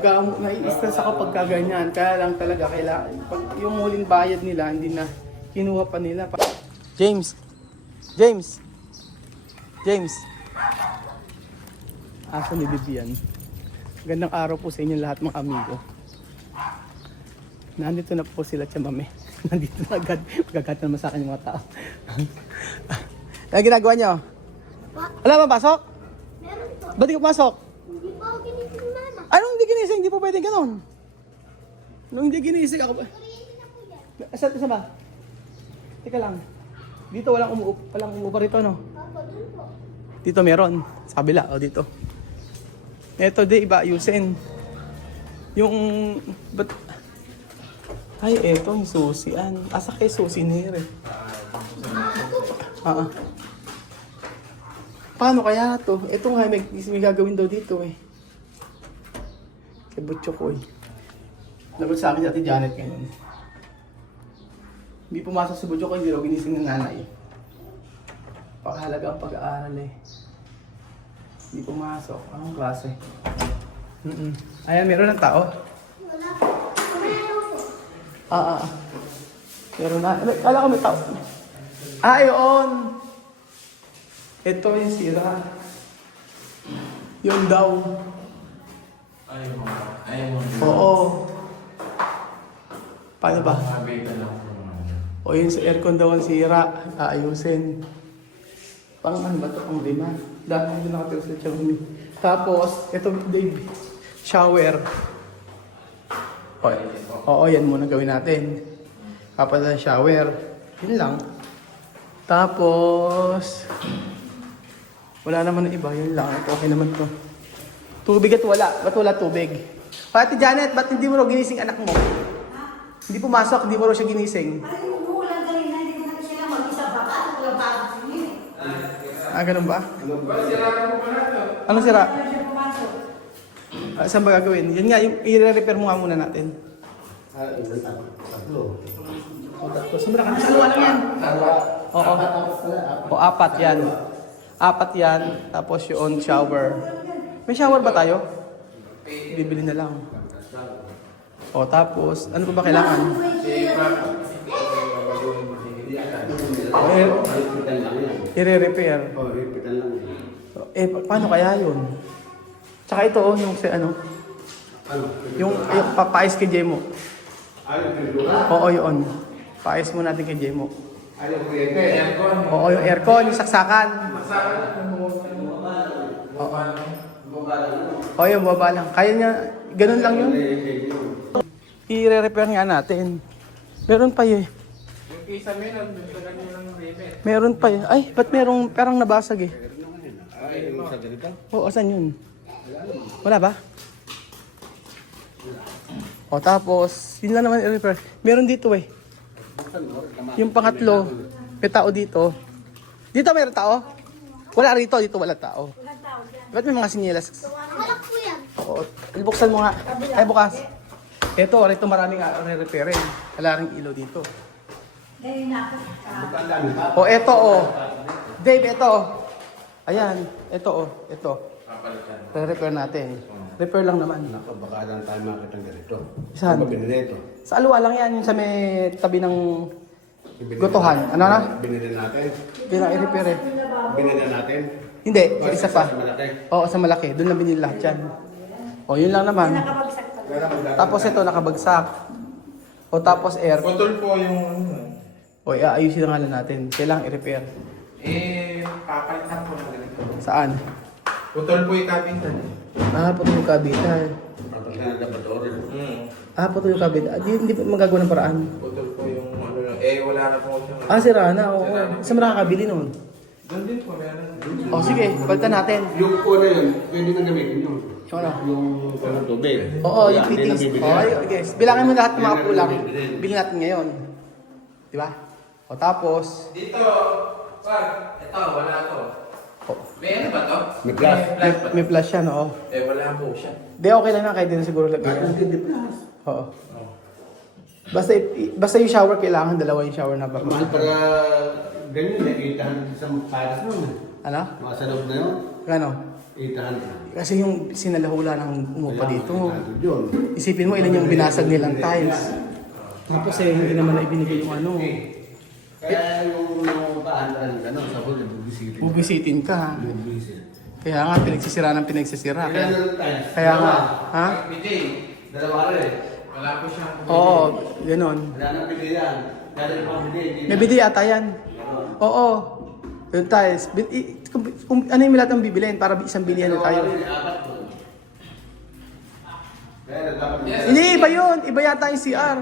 Nai-stress ako pagka ganyan. Kaya lang talaga kailangan. Pag yung huling bayad nila, hindi na kinuha pa nila. James! James! James! Asa ni Vivian? Gandang araw po sa inyo lahat mga amigo. Nandito na po sila Chamame. Nandito na agad. Magagatan naman sa akin yung mga tao. Ano ginagawa nyo? Wala ba pasok? Meron po. Ba't di ka pasok? Hindi po ako ginising mama. Anong hindi ginising? Hindi po pwedeng ganun. Nung hindi ginising ako ba? Kuryente na po yan. Asa ba? Teka lang. Dito walang umuupa rito, no? Papa, dun po. Dito meron. Sa kabila, o dito. Ito di iba ayusin. Yung... But, ay, eto yung susian. Asa kay susi nire? Paano kaya to? Ito nga, may gagawin daw dito eh. Kay Butcho ko eh. Lagot sa akin si Ate Janet ngayon. Hindi pumasok si Butcho ko, hindi raw ginising ng nanay. Pakahalaga ang pag-aaral eh. Hindi pumasok. Anong klase? Ayan, meron ng tao? Wala po. Meron po. Meron na. Kala ko may tao. Yun! Ito yung sira. Yun daw. Ayaw mo. Oo. Paano ba? Mabita lang po. O yun sa aircon daw ang sira. Aayusin. Pang ano ba ito? Pang lima. Dahil hindi nakatira sa Xiaomi. Tapos, ito Dave. Shower. Oo, yan muna gawin natin. Kapag na shower. Yun lang. Tapos, wala naman na iba. Yun lang. Ito, okay naman to. Tubig at wala. Ba't wala tubig? Ate Janet, ba't hindi mo raw ginising anak mo? Hindi pumasok, hindi mo raw siya ginising. Ay, umuulan kanina, hindi ko na sila mag-isa baka at walang bakit sige. Ganun ba? Anong sira? Ano siya pumasok? Saan ba gagawin? Yun nga, yung i-repair mo nga muna natin. O, tatlo. Sumura ka na. Sa luwa lang yan. Oo. O, apat yan. Apat yan. Tapos yung shower. May shower ba tayo? Bibili na lang. O, tapos, ano pa ba kailangan? I-repair. Paano kaya yun? Tsaka ito, yung yung papaayos kay Jemo. Oo, yun. Paayos mo natin kay Jemo. Oo, yung aircon, yung saksakan. Oo, yung baba lang. Kaya niya, ganun lang yun. I-repair nga natin. Meron pa eh. Yung kisa meron, dagdagan nyo ng rebet. Meron pa eh. Ay, ba't merong parang nabasag eh? Ay, yung sa ganito? Oo, saan yun? Wala ba? O tapos, yun lang naman i-repair. Meron dito eh. Yung pangatlo, may tao dito. Dito mayroon tao? Wala rito, dito wala tao. Ba't may mga sinyelas? Wala po yan. Oo, buksan mo nga. Ay, bukas. Ito maraming re-repair eh. Wala ring ilaw dito. Dahil na ako. O, eto o. Dave, eto. Ayan, eto o. Ito. Re-repair natin. Repair lang naman. Ako, baka lang tayo makita ng ganito. Saan? Ano ba binili ito? Sa aluwa lang yan, yung sa may tabi ng Gotohan. Ano na? Binili natin. Bilang i-repair eh. Binili natin. Hindi, sa isa pa. Sa malaki. Oo, sa malaki. Doon na binili lahat yan. O, yun lang naman. Nakabagsak talaga. Tapos ito, nakabagsak. O, tapos air. Putol po yung O, ayusin na nga lang natin. Kailangan i-repair. papalitan po ng ganito. Saan? Putol po yung kabitan. Putol yung kabitan. Tapos na dapat order. Putol yung kabitan. Hindi pa magagawa ng paraan. Putol po yung wala na po siyang... Sira na. Oo. Saan mo nakakabili nun? Doon din po, meron. O, sige. Palitan natin. Yung po na yun, pwede nang gamitin yun. Yung ano? Yung walang tubig. Oo, yung Hindi fittings. na bibili. Oo, okay. Bilangin mo lahat ng mga Hindi na kulang. bibili. Bilhin natin ngayon. Di ba? O, tapos... Dito, ito, wala to. O, May ano ba to? May glass. may flash yan, oo. Wala po siya. Di, okay lang na. Kahit din siguro lagyan. Hindi plus. Oo. Basta yung shower, kailangan dalawa yung shower na ba? Mahal para ganyan, nakita sa paras nun. Ano? Mga sa loob na yun. Ano? 800. Kasi yung sinalahula ng umupa dito. 800 yun. Isipin mo ilan yung binasag nilang tiles. Tapos hindi naman na ibinigay yung ano. Kaya yung paandaran ka, sa huli, bubisitin. Bubisitin ka. Bubisit. Kaya nga, pinagsisira ng pinagsisira. Kaya na tayo. Kaya nga, ha? BJ, Dalawa rin. wala po siyang Oo, ganon. Wala nang bili yan. Kaya yung pambili. May bidi ata yan. Oo. Yung tiles. Ano yung lahat ng bibilin para isang bilihan na tayo? Apat doon. Kaya dapat. Hindi, iba yun. Iba yata yung CR.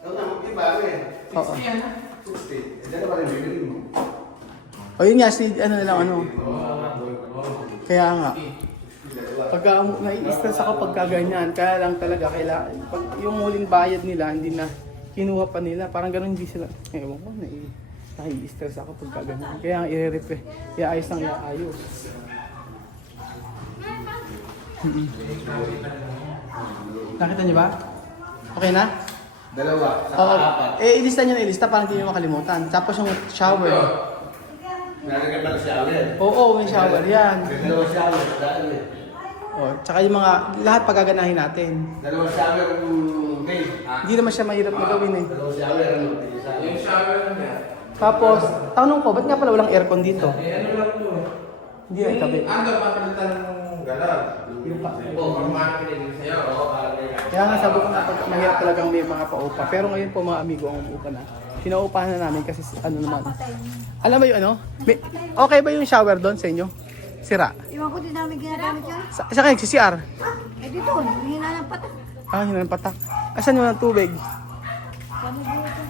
Ito na, iba eh. Oo. 60. Dalawa rin bibili mo. O yun nga, ano na lang ano. Kaya nga. Pagka nai-stress ako pagka ganyan, kaya lang talaga kailangan, pag yung huling bayad nila, hindi na kinuha pa nila, parang ganun hindi sila, ewan ko, nai-stress ako pagka ganyan. Kaya nga i-repair, iayos ng iayos. Nakita niyo ba? Okay na? Dalawa. Saka Oo. apat. Ilista niyo na ilista para hindi niyo makalimutan. Tapos yung shower. Nalagyan pa ng shower. Oo, may shower yan. May dalawa shower. Dahil eh. O, tsaka yung mga, lahat pagaganahin natin. Dalawa shower yung main. Hindi naman siya mahirap na gawin eh. Dalawa shower ano. yung shower niya. Tapos, tanong ko, ba't nga pala walang aircon dito? Ano lang po. Hindi ay tabi. Ando, papalitan ng galaw. Oo, pag makakilin sa'yo. Oo, Kaya nga sabi ko nga, pag mahirap talagang may mga paupa. Pero ngayon po mga amigo, ang umuupa na. Pinaupahan na namin kasi ano naman. Alam mo yung ano? Okay ba yung shower doon sa inyo? Sira. Iwan ko din namin ginagamit yun. Sa kayo nagsi-CR? Eh dito, hina ng patak. Ah, yun ang patak. Asan yung ng tubig? Kami dito.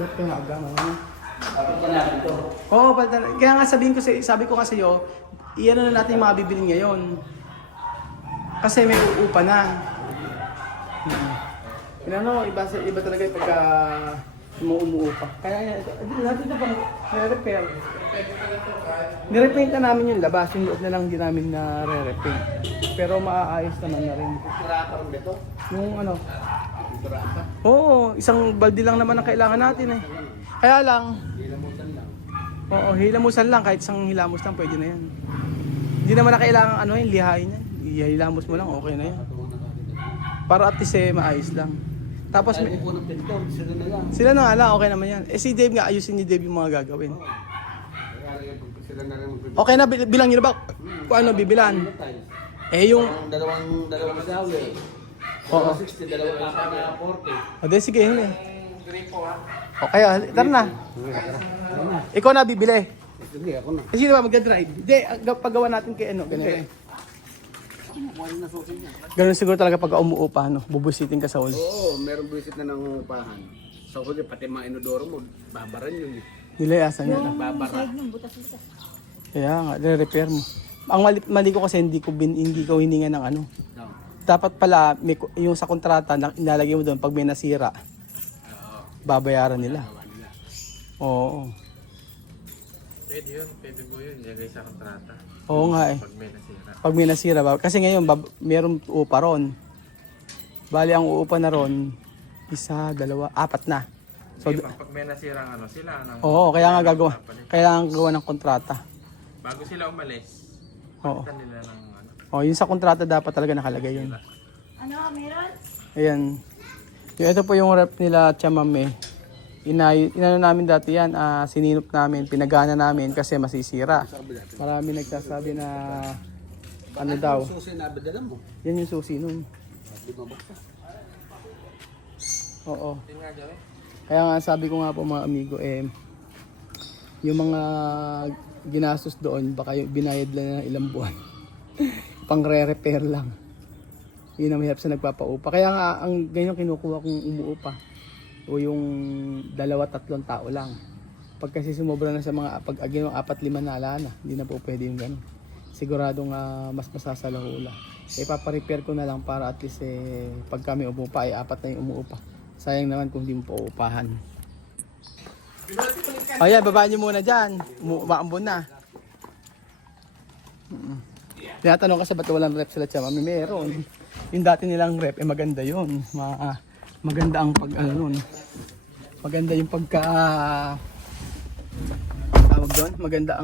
Ba't ko nga agam, ano? Dapat pa natin ito. Oo, kaya nga sabi ko nga sa iyo, iyan na natin yung mga bibili ngayon. Kasi may uupa na. Ano, iba talaga yung pagka umuupa. Kaya natin ito pang re-repair. Nirepaint na namin yung labas, yung loob na lang din namin na re-repaint. Pero maaayos naman na rin. Turata rin ito. Yung ano, Turata. oo, isang balde lang naman ang kailangan natin eh. Kaya lang, Hilamutan lang. oo, hilamusan lang, kahit isang hilamos lang pwede na yan. Hindi naman na kailangan ano yun, lihain yan. Ihilamos mo lang, okay na yan. Para at least maayos lang. Tapos Ay, kung ng pinto, sila na lang. sila na nga lang, okay naman yan. Eh si Dave nga, ayusin ni Dave yung mga gagawin. Kaya sila na rin magpipili. Okay na, bilang nyo na ba? Kung ano, bibilan? Eh yung, Dalawang shower. oo. 60, dalawang apat na 40. O de, sige, hindi. Okay, tara na. Ikaw na bibili. Sige, ako na. Eh sino ba magdadrive? Hindi, paggawa natin kay ano, ganun. Ganun siguro talaga pag umuupa, no? Bubusitin ka sa huli. Oo, meron visit na ng upahan. Sa huli, pati mga inodoro mo, babaran yun eh. Nilayasan niya na. Babara. Butas-butas. Kaya nga, re-repair mo. Ang mali ko kasi hindi ko hininga ng ano. No. Dapat pala, yung sa kontrata, inalagay mo doon, pag may nasira, babayaran nila. Oo. Pwede yun, pwede po yun. Lagay sa kontrata. Oo nga eh. Pag may nasira. Pag may nasira, kasi ngayon, mayroong upa ron. Bali, ang uupa na ron, 1, 2, 4 na. So, Pag may nasirang ano, sila nang... oo, kaya nga gagawa. Kailangan gawa ng kontrata. Bago sila umalis, Oo. palitan nila ng ano. Oh, yung sa kontrata dapat talaga nakalagay yun. Ano, meron? Ayan. Ito po yung rep nila Chamame. Inano namin dati yan, sininop namin, pinagana namin kasi masisira. Marami nagsasabi na ano daw. Susi na abadalan mo. Yan yung susi nun. Di mabaksa. Oo. Yun nga gawin. Kaya nga sabi ko nga po mga amigo, yung mga ginastos doon, baka yung binayad lang ng ilang buwan. Pang re-repair lang. Yun ang mahirap sa nagpapaupa. Kaya nga, ang ganyan kinukuha kong umuupa. O yung 2-3 tao lang. Pag kasi sumobra na sa mga, pag agin 4-5 na ala na, hindi na po pwede yung gano'n. Siguradong mas masasalahula. Paparepair ko na lang para at least pag kami umupa, 4 na yung umuupa. Sayang naman kung di mo pa uupahan. Ayan, babaan nyo muna dyan. Umaambon na. Tinatanong ka sa ba't walang rep sila Chama? Meron. Yung dati nilang rep, maganda yun. Maganda ang pag ano nun. Maganda yung pagka doon? Maganda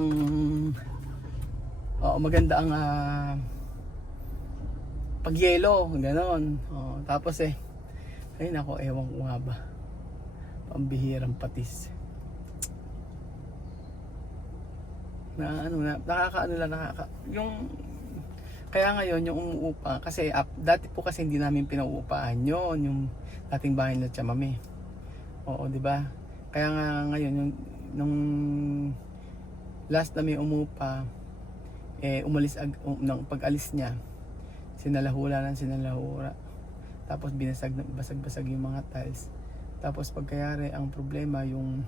ang pagyelo, gano'n. Tapos ay nako, ewan ko nga ba. Pambihirang patis. Yung kaya ngayon yung umuupa kasi dati po kasi hindi namin pinauupahan yon yung dating bahay na Chamame. Oo, di ba? Kaya nga ngayon nung last na may umupa umalis nang pag-alis niya sinalahura. Tapos basag-basag yung mga tiles. Tapos pagkayari ang problema yung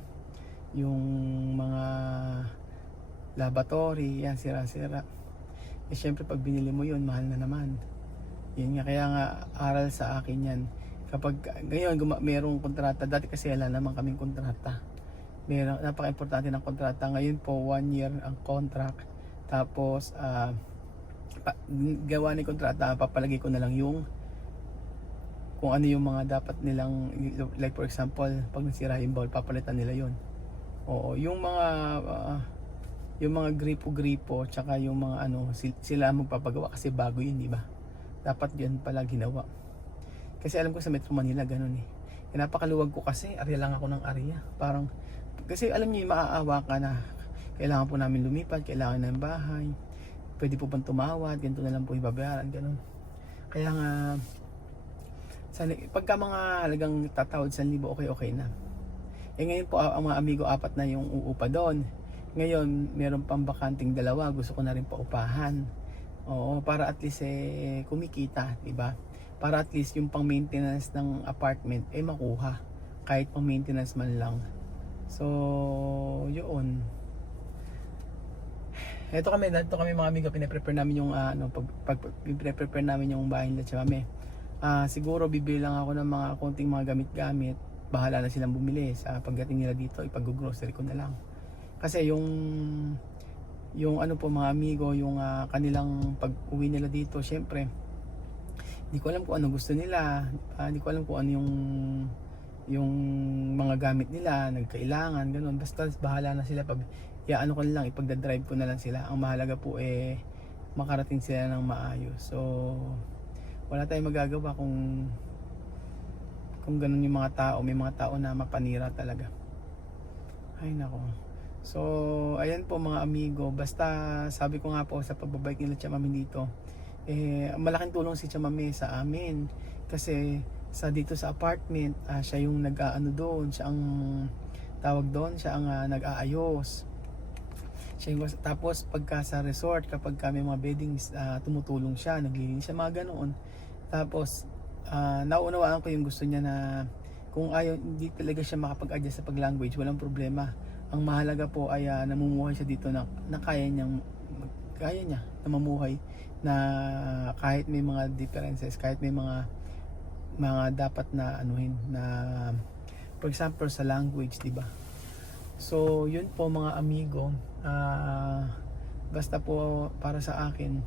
mga lavatory, yan sira-sira. Syempre pag binili mo yun, mahal na naman. Yun nga, kaya nga aral sa akin yan. Kapag ngayon mayroong kontrata, dati kasi wala naman kaming kontrata. Napaka-importante ng kontrata. Ngayon po 1 year ang contract. Tapos gawa ni kontrata, papalagay ko na lang yung kung ano yung mga dapat nilang, like for example, pag nasira yung bowl, papalitan nila yun. Oo, yung mga gripo-gripo tsaka yung mga sila magpapagawa kasi bago yun, di ba? Dapat yun pala ginawa. Kasi alam ko sa Metro Manila ganun napakaluwag ko kasi, area lang ako ng area. Parang kasi alam niyo, maaawa ka na kailangan po namin lumipat, kailangan ng bahay. Pwede po bang tumawad, ganito na lang po ibabayaran, ganun. Kaya nga pagka mga halagang tatawad 1,000, okay na. Ngayon po ang mga amigo 4 na yung uupa doon. Ngayon, meron pang bakanting 2, gusto ko na rin paupahan. Oo, para at least kumikita, 'di ba? Para at least yung pang-maintenance ng apartment makuha, kahit pang-maintenance man lang. So, yun. Ito kami mga amigo, pinaprepare namin yung pinaprepare namin yung bahay nila Chamame. Siguro bibili lang ako ng mga konting mga gamit-gamit. Bahala na silang bumili sa pagdating nila dito, ipag-grocery ko na lang. Kasi yung mga amigo, yung kanilang pag-uwi nila dito, syempre hindi ko alam kung ano gusto nila, hindi ko alam kung ano yung mga gamit nila, nagkailangan, ganun. Basta bahala na sila, ko na lang, ipagdadrive ko na lang sila. Ang mahalaga po makarating sila ng maayos. So wala tayong magagawa kung ganun yung mga tao. May mga tao na mapanira talaga. Ay nako. So ayan po mga amigo, basta sabi ko nga po sa pagbabike nila Chamame dito, malaking tulong si Chamame sa amin. Kasi dito sa apartment, siya yung doon, siya ang tawag doon, siya ang nag-aayos. Tapos pagka sa resort, kapag kami mga beddings, tumutulong siya, naglilinis siya, mga ganoon. Tapos naunawaan ko yung gusto niya na kung hindi talaga siya makapag-adjust sa pag-language, walang problema. Ang mahalaga po ay namumuhay siya dito na kaya niya na mamuhay, na kahit may mga differences, kahit may mga dapat na na for example sa language, di ba? So yun po mga amigo, basta po para sa akin,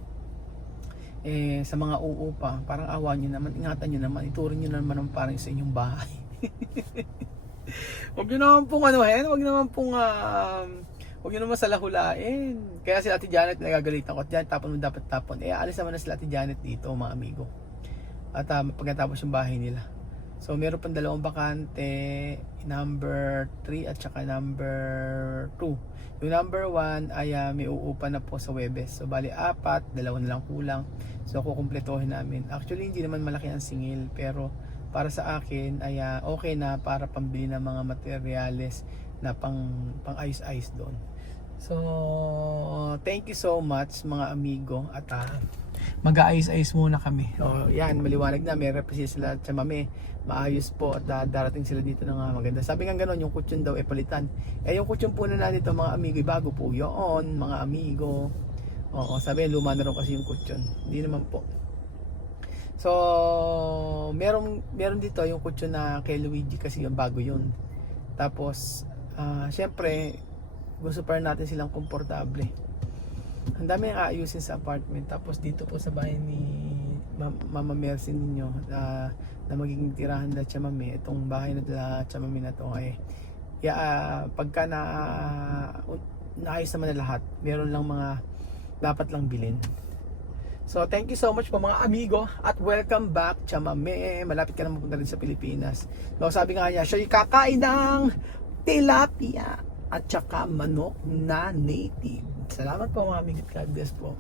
sa mga uupa, parang awa nyo naman, ingatan nyo naman, iturin nyo naman ang parang sa inyong bahay. Huwag nyo naman pong huwag nyo naman salahulain. Kaya si Ate Janet nagagalitan ko, Janet, tapon mo dapat tapon. Alis naman na sila Ate Janet dito mga amigo. At pagkatapos yung bahay nila. So meron pang 2 bakante, number 3 at saka number 2. Yung number 1 ay may uupa na po sa Webes. So bali 4, 2 na lang kulang. So kukumpletohin namin. Actually hindi naman malaki ang singil, pero para sa akin ay okay na para pambili ng mga materyales na pang ayos-ayos doon. So thank you so much mga amigo, at mag-aayos-ayos muna kami. Yan, maliwanag na, may represent sila Chamame, maayos po, at darating sila dito ng maganda. Sabi nga gano'n, yung kutsyon daw palitan. Yung kutsyon po na dito mga amigo, bago po yun mga amigo. Sabi luma na rin kasi yung kutsyon. Hindi naman po. So meron dito yung kutsyon na kay Luigi, kasi yung bago yun. Tapos syempre gusto pa rin natin silang komportable. Ang dami ang aayusin sa apartment. Tapos dito po sa bahay ni Mama Mercy ninyo, na magiging tirahan na Chamame, itong bahay na Chamame na to, pagka naayos naman na lahat. Meron lang mga dapat lang bilhin. So, thank you so much po mga amigo at welcome back, Chamame. Malapit ka na mapunta rin sa Pilipinas. So, sabi nga niya, siya yung kakain ng tilapia at saka manok na native. Salamat po mga amigo. God bless po.